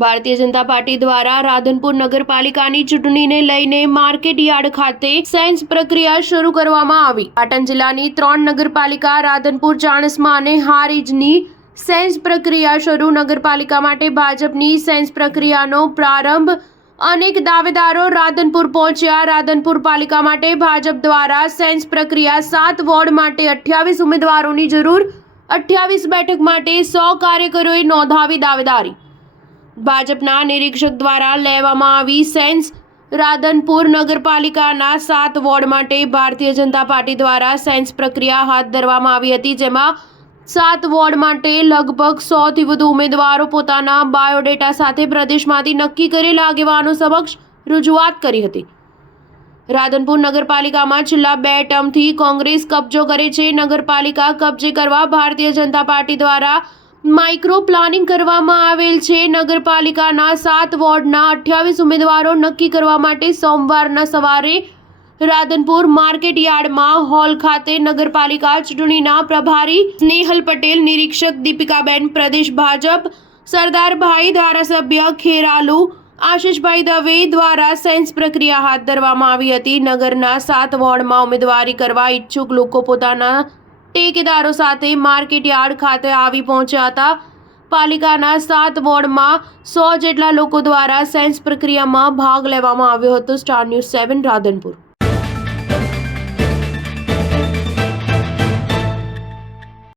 Bharatiya Janata party દ્વારા રાધનપુર નગરપાલિકાની ચૂંટણીને લઈને માર્કેટ યાર્ડ ખાતે સેન્સ પ્રક્રિયા શરૂ કરવામાં આવી। પાટણ જિલ્લાની 3 નગરપાલિકા રાધનપુર, ચાણસ્મા અને હારીજની સેન્સ પ્રક્રિયા શરૂ। નગરપાલિકા માટે ભાજપની સેન્સ પ્રક્રિયાનો પ્રારંભ। અનેક દાવેદારો રાધનપુર પહોંચ્યા। રાધનપુર પાલિકા માટે ભાજપ દ્વારા સેન્સ પ્રક્રિયા। 7 વોર્ડ માટે 28 ઉમેદવારોની જરૂર। 28 બેઠક માટે 100 કાર્યકરોએ નોંધાવી દાવેદારી। ભાજપના નિરીક્ષક દ્વારા લેવામાં આવી સેન્સ। રાધનપુર નગરપાલિકાના 7 વોર્ડ માટે ભારતીય જનતા પાર્ટી દ્વારા સેન્સ પ્રક્રિયા હાથ ધરવામાં આવી હતી, જેમાં 7 વોર્ડ માટે લગભગ 100 થી વધુ ઉમેદવારો પોતાના બાયોડેટા સાથે પ્રદેશમાંથી નક્કી કરેલ આગેવાનો સમક્ષ રજૂઆત કરી હતી। રાધનપુર નગરપાલિકામાં છેલ્લા 2 ટર્મથી કોંગ્રેસ કબજો કરે છે। નગરપાલિકા કબજે કરવા ભારતીય જનતા પાર્ટી દ્વારા માઇક્રો પ્લાનિંગ કરવામાં આવેલ છે। નગરપાલિકાના 7 વોર્ડના 28 ઉમેદવારો નક્કી કરવા માટે સોમવારના સવારે રાધનપુર માર્કેટ યાર્ડમાં હોલ ખાતે નગરપાલિકા ચૂંટણીના પ્રભારી સ્નેહલ પટેલ, નિરીક્ષક દીપિકાબેન, પ્રદેશ ભાજપ સરદારભાઈ, ધારાસભ્ય ખેરાલુ આશિષભાઈ દવે દ્વારા સેન્સ પ્રક્રિયા હાથ ધરવામાં આવી હતી। નગરના 7 વોર્ડમાં ઉમેદવારી કરવા ઈચ્છુક લોકો પોતાના ટેકેદારો સાથે માર્કેટ યાર્ડ ખાતે આવી પહોંચ્યા હતા। પાલિકાના 7 વોર્ડમાં 100 જેટલા લોકો દ્વારા સેન્સ પ્રક્રિયામાં ભાગ લેવામાં આવ્યો હતો। Star news 7 Radhanpur.